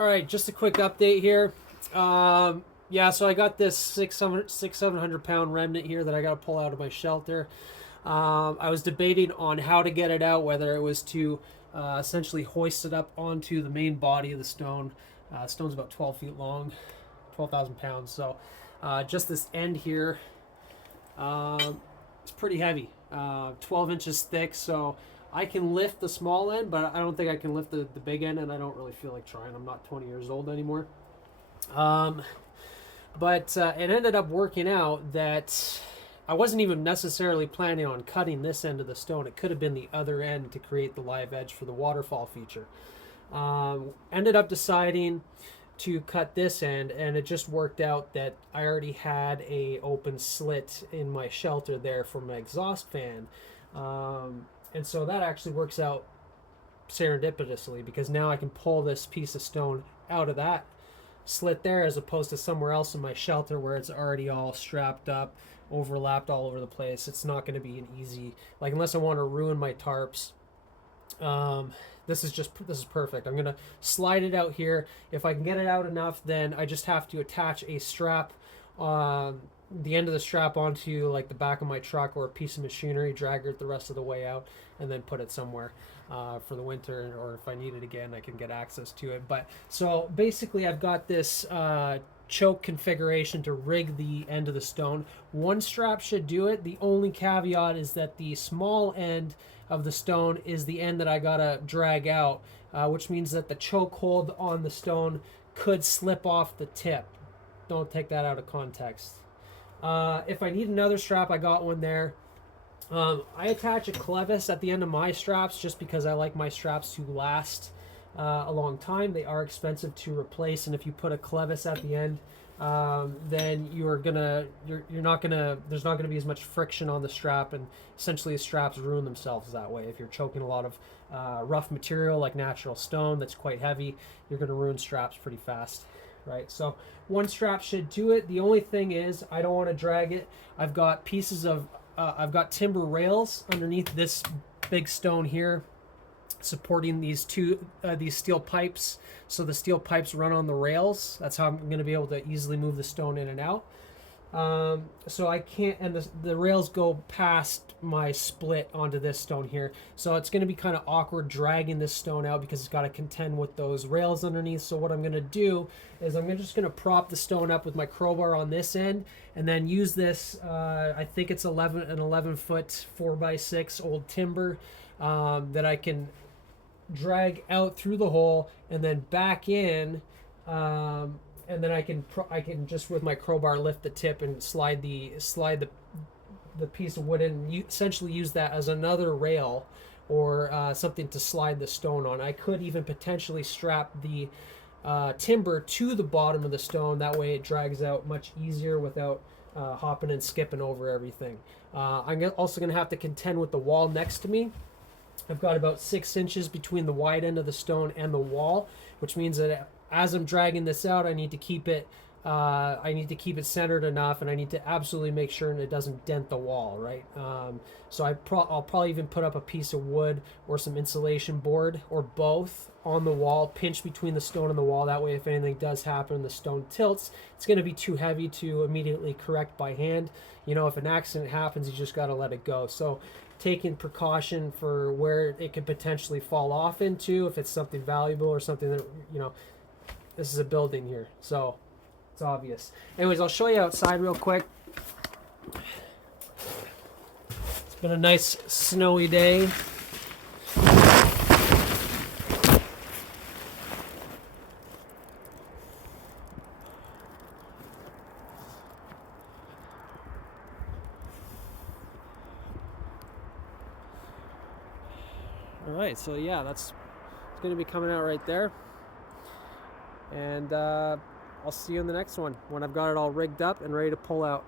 All right, just a quick update here. Yeah, so I got this 700 pound remnant here that I got to pull out of my shelter. I was debating on how to get it out, whether it was to essentially hoist it up onto the main body of the stone. Stone's about 12 feet long, 12,000 pounds. So just this end here, it's pretty heavy, 12 inches thick. So I can lift the small end, but I don't think I can lift the big end, and I don't really feel like trying. I'm not 20 years old anymore. But it ended up working out that I wasn't even necessarily planning on cutting this end of the stone. It could have been the other end to create the live edge for the waterfall feature. Ended up deciding to cut this end, and it just worked out that I already had a open slit in my shelter there for my exhaust fan. And so that actually works out serendipitously, because now I can pull this piece of stone out of that slit there as opposed to somewhere else in my shelter where it's already all strapped up, overlapped all over the place. It's not going to be an easy, like, unless I want to ruin my tarps. This is perfect. I'm going to slide it out here. If I can get it out enough, then I just have to attach a strap, the end of the strap onto like the back of my truck or a piece of machinery, drag it the rest of the way out, and then put it somewhere for the winter, or if I need it again, I can get access to it. But so basically I've got this choke configuration to rig the end of the stone. One strap should do it. The only caveat is that the small end of the stone is the end that I gotta drag out, which means that the choke hold on the stone could slip off the tip. Don't take that out of context. If I need another strap, I got one there. I attach a clevis at the end of my straps just because I like my straps to last a long time. They are expensive to replace, and if you put a clevis at the end, then there's not gonna be as much friction on the strap, and essentially the straps ruin themselves that way. If you're choking a lot of rough material like natural stone that's quite heavy, you're gonna ruin straps pretty fast. Right, so one strap should do it. The only thing is I don't want to drag it. I've got pieces of I've got timber rails underneath this big stone here supporting these these steel pipes, so the steel pipes run on the rails. That's how I'm going to be able to easily move the stone in and out. So I can't, and the rails go past my split onto this stone here, so it's going to be kind of awkward dragging this stone out because it's got to contend with those rails underneath. So what I'm going to do is I'm just going to prop the stone up with my crowbar on this end, and then use this I think it's an 11 foot 4x6 old timber that I can drag out through the hole and then back in, and then I can just with my crowbar lift the tip and slide the piece of wood in, and essentially use that as another rail or something to slide the stone on. I could even potentially strap the timber to the bottom of the stone. That way it drags out much easier without hopping and skipping over everything. I'm also going to have to contend with the wall next to me. I've got about 6 inches between the wide end of the stone and the wall, which means that as I'm dragging this out, I need to keep it centered enough, and I need to absolutely make sure it doesn't dent the wall, right? So I'll probably even put up a piece of wood or some insulation board or both on the wall, pinch between the stone and the wall. That way, if anything does happen, the stone tilts, it's going to be too heavy to immediately correct by hand. You know, if an accident happens, you just got to let it go. So taking precaution for where it could potentially fall off into, if it's something valuable or something that, you know, this is a building here, so it's obvious. Anyways, I'll show you outside real quick. It's been a nice snowy day. All right, so yeah, it's going to be coming out right there. And I'll see you in the next one when I've got it all rigged up and ready to pull out.